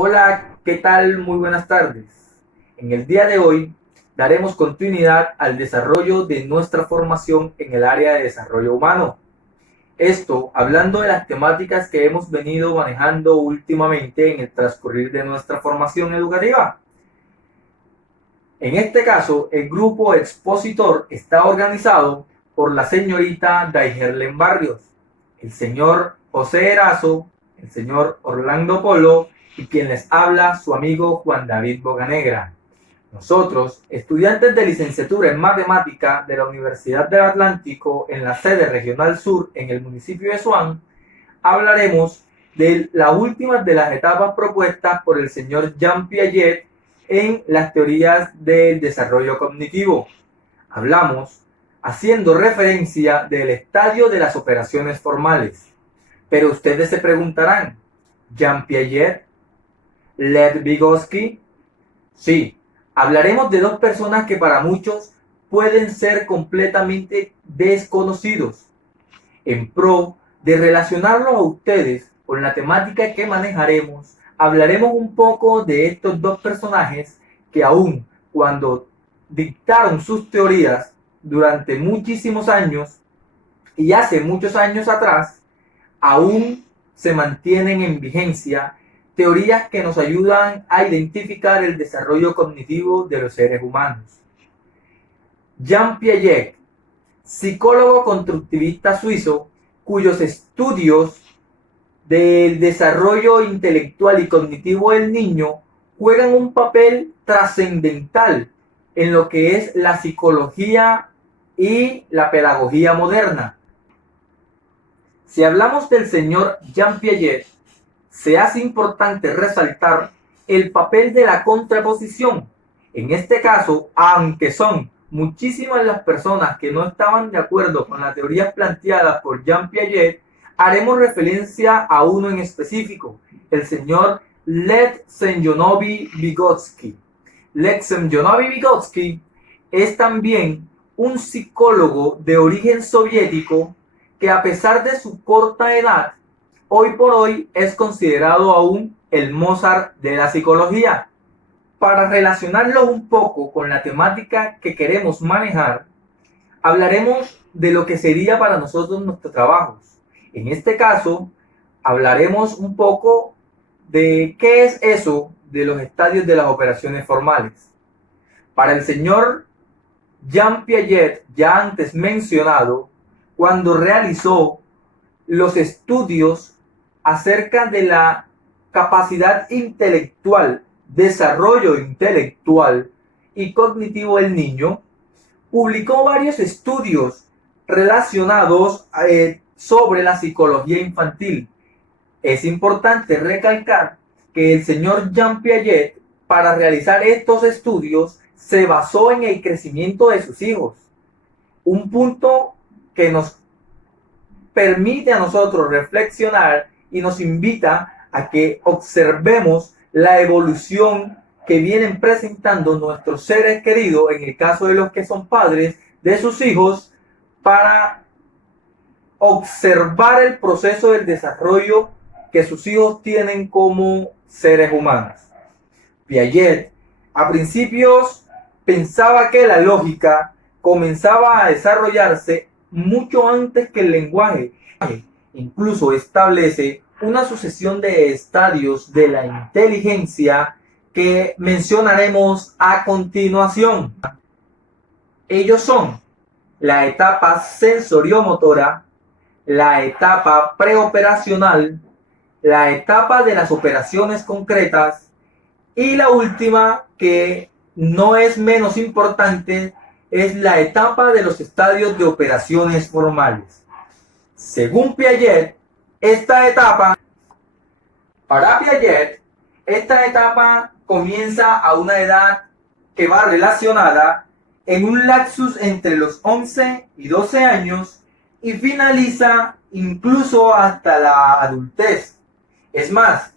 Hola, ¿qué tal? Muy buenas tardes. En el día de hoy daremos continuidad al desarrollo de nuestra formación en el área de desarrollo humano. Esto hablando de las temáticas que hemos venido manejando últimamente en el transcurrir de nuestra formación educativa. En este caso, el grupo expositor está organizado por la señorita Daigerlen Barrios, el señor José Erazo, el señor Orlando Polo y quien les habla su amigo Juan David Bocanegra. Nosotros, estudiantes de licenciatura en matemática de la Universidad del Atlántico en la sede regional sur en el municipio de Suán, hablaremos de las últimas de las etapas propuestas por el señor Jean Piaget en las teorías del desarrollo cognitivo. Hablamos haciendo referencia del estadio de las operaciones formales. Pero ustedes se preguntarán, ¿Jean Piaget? ¿Lev Vygotsky? Sí, hablaremos de dos personas que para muchos pueden ser completamente desconocidos. En pro de relacionarlos a ustedes con la temática que manejaremos, hablaremos un poco de estos dos personajes que aún cuando dictaron sus teorías durante muchísimos años y hace muchos años atrás, aún se mantienen en vigencia teorías que nos ayudan a identificar el desarrollo cognitivo de los seres humanos. Jean Piaget, psicólogo constructivista suizo, cuyos estudios del desarrollo intelectual y cognitivo del niño juegan un papel trascendental en lo que es la psicología y la pedagogía moderna. Si hablamos del señor Jean Piaget, se hace importante resaltar el papel de la contraposición. En este caso, aunque son muchísimas las personas que no estaban de acuerdo con las teorías planteadas por Jean Piaget, haremos referencia a uno en específico, el señor Lev Semyonovich Vygotsky. Lev Semyonovich Vygotsky es también un psicólogo de origen soviético que a pesar de su corta edad, hoy por hoy es considerado aún el Mozart de la psicología. Para relacionarlo un poco con la temática que queremos manejar, hablaremos de lo que sería para nosotros nuestros trabajos. En este caso, hablaremos un poco de qué es eso de los estadios de las operaciones formales. Para el señor Jean Piaget, ya antes mencionado, cuando realizó los estudios acerca de la capacidad intelectual, desarrollo intelectual y cognitivo del niño, publicó varios estudios relacionados sobre la psicología infantil. Es importante recalcar que el señor Jean Piaget, para realizar estos estudios, se basó en el crecimiento de sus hijos. Un punto que nos permite a nosotros reflexionar y nos invita a que observemos la evolución que vienen presentando nuestros seres queridos, en el caso de los que son padres de sus hijos, para observar el proceso del desarrollo que sus hijos tienen como seres humanos. Piaget, a principios, pensaba que la lógica comenzaba a desarrollarse mucho antes que el lenguaje. Incluso establece una sucesión de estadios de la inteligencia que mencionaremos a continuación. Ellos son la etapa sensoriomotora, la etapa preoperacional, la etapa de las operaciones concretas y la última, que no es menos importante, es la etapa de los estadios de operaciones formales. Según Piaget, para Piaget, esta etapa comienza a una edad que va relacionada en un lapsus entre los 11 y 12 años y finaliza incluso hasta la adultez. Es más,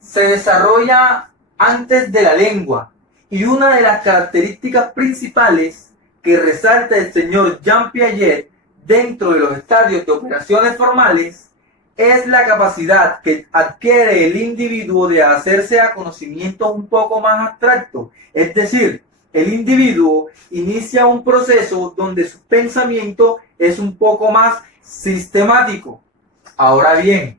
se desarrolla antes de la lengua, y una de las características principales que resalta el señor Jean Piaget dentro de los estadios de operaciones formales es la capacidad que adquiere el individuo de hacerse a conocimientos un poco más abstractos. Es decir, el individuo inicia un proceso donde su pensamiento es un poco más sistemático. Ahora bien,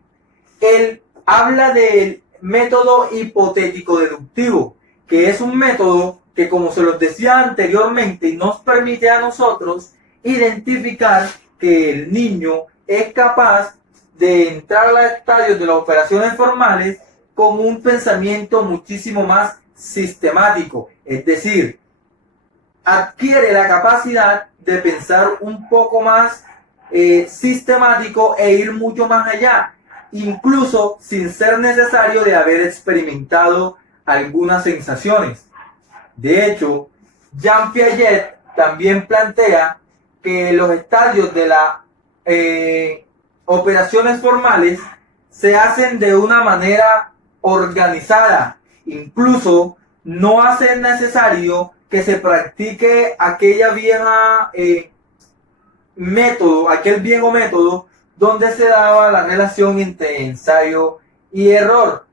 él habla del método hipotético deductivo, que es un método que, como se los decía anteriormente, nos permite a nosotros identificar que el niño es capaz de entrar a los estadios de las operaciones formales con un pensamiento muchísimo más sistemático, es decir, adquiere la capacidad de pensar un poco más sistemático e ir mucho más allá, incluso sin ser necesario de haber experimentado algunas sensaciones. De hecho, Jean Piaget también plantea que los estadios de las operaciones formales se hacen de una manera organizada, incluso no hace necesario que se practique aquel viejo método donde se daba la relación entre ensayo y error.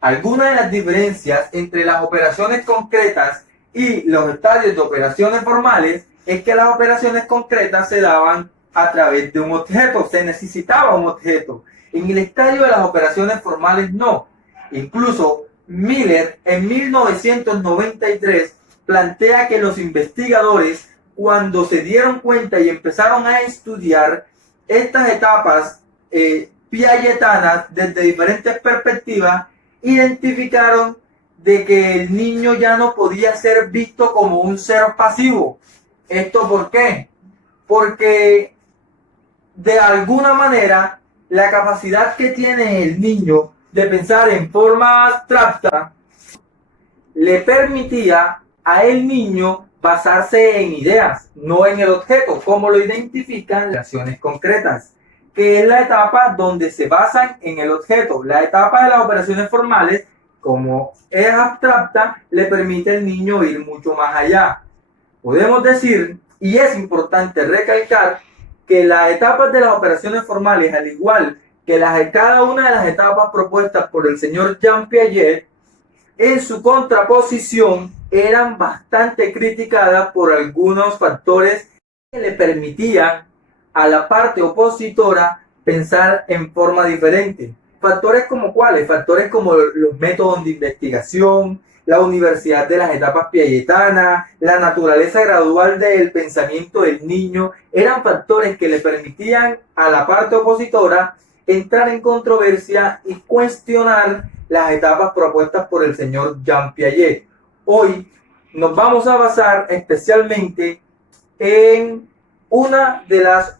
Algunas de las diferencias entre las operaciones concretas y los estadios de operaciones formales es que las operaciones concretas se daban a través de un objeto, se necesitaba un objeto. En el estadio de las operaciones formales no. Incluso Miller en 1993 plantea que los investigadores, cuando se dieron cuenta y empezaron a estudiar estas etapas piagetanas desde diferentes perspectivas, identificaron de que el niño ya no podía ser visto como un ser pasivo. ¿Esto por qué? Porque de alguna manera la capacidad que tiene el niño de pensar en forma abstracta le permitía a el niño basarse en ideas, no en el objeto, como lo identifican las acciones concretas, que es la etapa donde se basan en el objeto. La etapa de las operaciones formales, como es abstracta, le permite al niño ir mucho más allá. Podemos decir, y es importante recalcar, que las etapas de las operaciones formales, al igual que cada una de las etapas propuestas por el señor Jean Piaget, en su contraposición eran bastante criticadas por algunos factores que le permitían a la parte opositora pensar en forma diferente. Factores como cuáles, factores como los métodos de investigación, la universidad de las etapas piagetanas, la naturaleza gradual del pensamiento del niño, eran factores que le permitían a la parte opositora entrar en controversia y cuestionar las etapas propuestas por el señor Jean Piaget. Hoy nos vamos a basar especialmente en una de las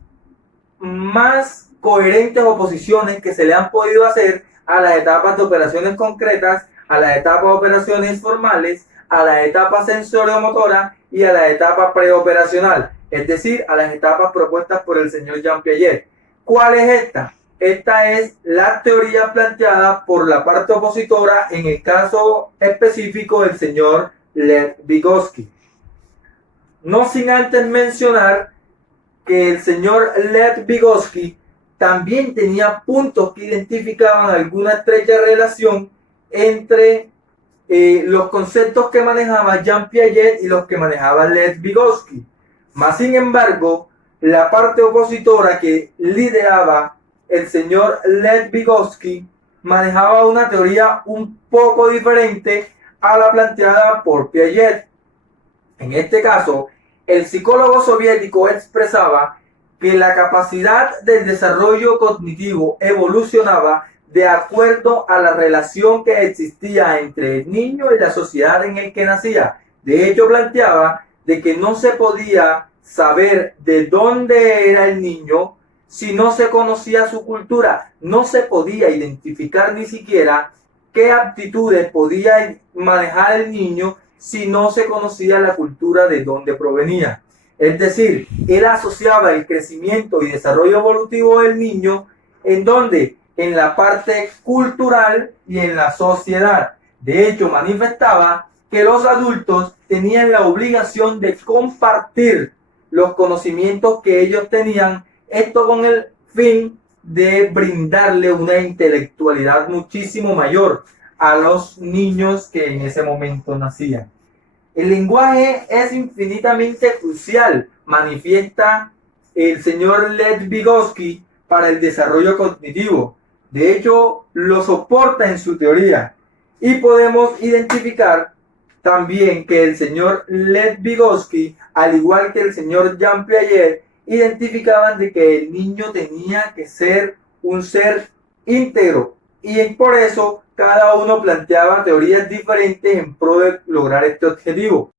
más coherentes oposiciones que se le han podido hacer a las etapas de operaciones concretas, a las etapas de operaciones formales, a la etapa sensorio-motora y a la etapa preoperacional, es decir, a las etapas propuestas por el señor Jean Piaget. ¿Cuál es esta? Esta es la teoría planteada por la parte opositora en el caso específico del señor Lev Vygotsky. No sin antes mencionar que el señor Lev Vygotsky también tenía puntos que identificaban alguna estrecha relación entre los conceptos que manejaba Jean Piaget y los que manejaba Lev Vygotsky. Más sin embargo, la parte opositora que lideraba el señor Lev Vygotsky manejaba una teoría un poco diferente a la planteada por Piaget. En este caso, el psicólogo soviético expresaba que la capacidad del desarrollo cognitivo evolucionaba de acuerdo a la relación que existía entre el niño y la sociedad en el que nacía. De hecho, planteaba de que no se podía saber de dónde era el niño si no se conocía su cultura. No se podía identificar ni siquiera qué aptitudes podía manejar el niño si no se conocía la cultura de dónde provenía. Es decir, él asociaba el crecimiento y desarrollo evolutivo del niño en donde, en la parte cultural y en la sociedad. De hecho, manifestaba que los adultos tenían la obligación de compartir los conocimientos que ellos tenían, esto con el fin de brindarle una intelectualidad muchísimo mayor a los niños que en ese momento nacían. El lenguaje es infinitamente crucial, manifiesta el señor Lev Vygotsky, para el desarrollo cognitivo. De hecho, lo soporta en su teoría. Y podemos identificar también que el señor Lev Vygotsky, al igual que el señor Jean Piaget, identificaban de que el niño tenía que ser un ser íntegro. Y por eso cada uno planteaba teorías diferentes en pro de lograr este objetivo.